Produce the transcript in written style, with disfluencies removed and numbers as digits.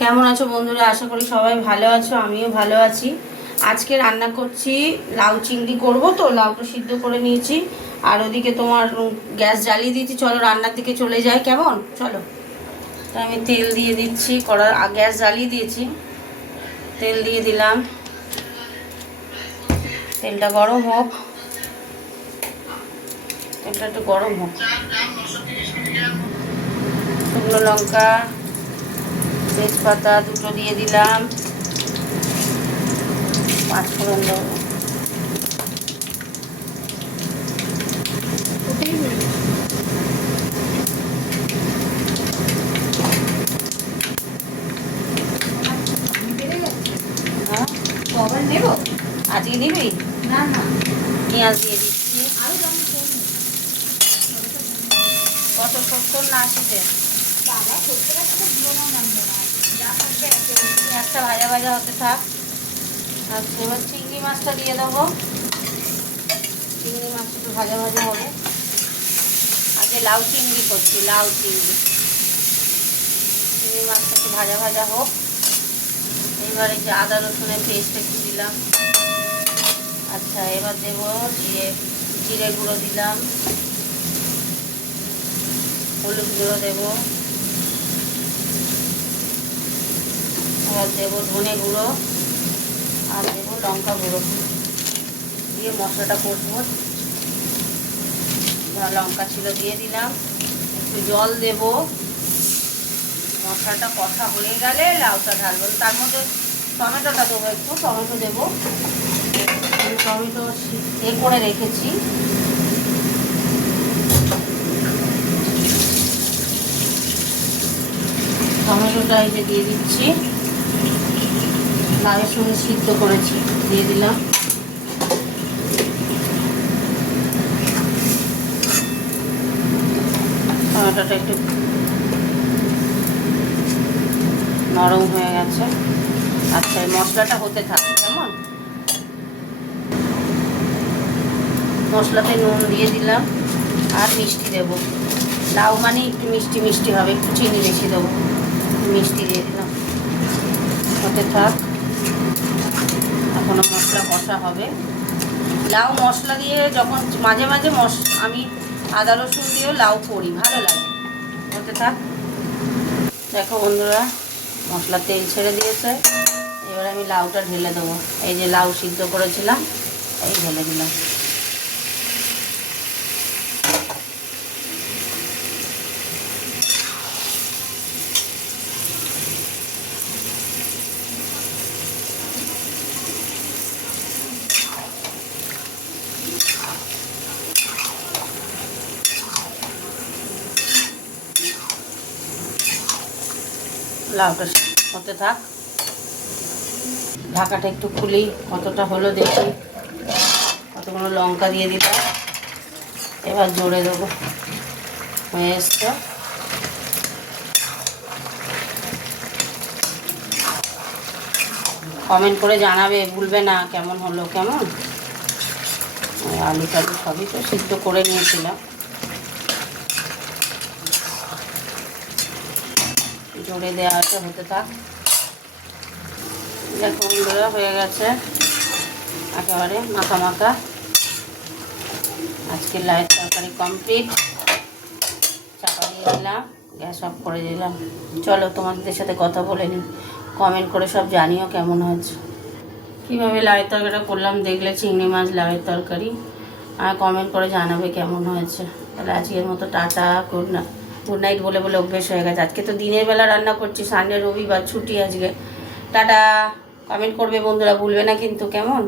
কেমন আছো বন্ধুরা? আশা করি সবাই ভালো আছো, আমিও ভালো আছি। আজকে রান্না করছি লাউ চিংড়ি করব, তো লাউটা সিদ্ধ করে নিয়েছি। আর ওদিকে তোমার গ্যাস জ্বালিয়ে দিয়েছি। চলো রান্নার দিকে চলে যাই, কেমন? চলো। তো আমি তেল দিয়ে দিচ্ছি, গ্যাস জ্বালিয়ে দিয়েছি, তেল দিয়ে দিলাম। তেলটা গরম হোক, তেলটা একটু গরম হোক। শুকনো লঙ্কা, তেজপাতা দুটো দিয়ে দিলাম, পাঁচফোড়ন দেবো। হ্যাঁ, আজকে দিবি? না না, পেঁয়াজ দিয়ে দিচ্ছি। কত, 70 না 80-তে? একটা ভাজা ভাজা হতে থাক। আচ্ছা, এবার চিংড়ি মাছটা দিয়ে দেবো। চিংড়ি মাছটা একটু ভাজা ভাজা হবে। আজকে লাউ চিংড়ি করছি, লাউ চিংড়ি। চিংড়ি মাছটা একটু ভাজা ভাজা হোক। এবারে যে আদা রসুনের পেস্ট একটু দিলাম। আচ্ছা, এবার দেবো জিরে গুঁড়ো দিলাম, হলুদ গুঁড়ো দেবো, এবার দেবো ধনে গুঁড়ো, আর দেবো লঙ্কা গুঁড়ো। দিয়ে মশলাটা কষবো। লঙ্কা ছিল দিয়ে দিলাম, একটু জল দেব। মশলাটা কষা হয়ে গেলে লাউটা ঢালবো। তার মধ্যে টমেটোটা দেবো, একটু টমেটো দেবো। টমেটো করে রেখেছি। টমেটোটা এই যে দিয়ে দিচ্ছি, লাউয়ের সঙ্গে সিদ্ধ করেছি, দিয়ে দিলাম। টমেটোটা একটু নরম হয়ে গেছে। আচ্ছা, এই মশলাটা হতে থাকে কেমন। মশলাতে নুন দিয়ে দিলাম, আর মিষ্টি দেব। লাউ মানে একটু মিষ্টি মিষ্টি হবে, একটু চিনি বেশি দেবো। মিষ্টি দিয়ে দিলাম, হতে থাক। এখনও মশলা কষা হবে। লাউ মশলা দিয়ে যখন মাঝে মাঝে আমি আদা রসুন দিয়েও লাউ করি, ভালো লাগে। হতে থাক। দেখো বন্ধুরা, মশলা তেল ছেড়ে দিয়েছে। এবার আমি লাউটা ঢেলে দেবো। এই যে লাউ সিদ্ধ করেছিলাম, এই ঢেলে দিলাম। লাউটা হতে থাক। ঢাকাটা একটু খুলি, কতটা হলো দেখি। কতগুলো লঙ্কা দিয়ে দিলাম। এবার জোরে দেবো, হয়ে এসছে। কমেন্ট করে জানাবে, ভুলবে না কেমন হলো। কেমন আলু টালু সবই তো সিদ্ধ করে নিয়েছিলাম। জোরে দেওয়া আছে, হতে থাক। দেখো বন্ধুরা, হয়ে গেছে একেবারে মাখা মাখা। আজকে লাউয়ের তরকারি কমপ্লিট। চাপা দিয়ে দিলাম, গ্যাস অফ করে দিলাম। চলো তোমাদের সাথে কথা বলে নিই। কমেন্ট করে সব জানিও কেমন হয়েছে। কীভাবে লাউয়ের তরকারিটা করলাম দেখলে, চিংড়ি মাছ লাউয়ের তরকারি। আর কমেন্ট করে জানাবে কেমন হয়েছে। তাহলে আজকের মতো টাটা, গুড নাইট বলে বলে অভ্যেস হয়ে গেছে। আজকে তো দিনের বেলা রান্না করছি, সানডে রবিবার ছুটি আজকে। টাটা। কমেন্ট করবে বন্ধুরা, ভুলবে না কিন্তু, কেমন।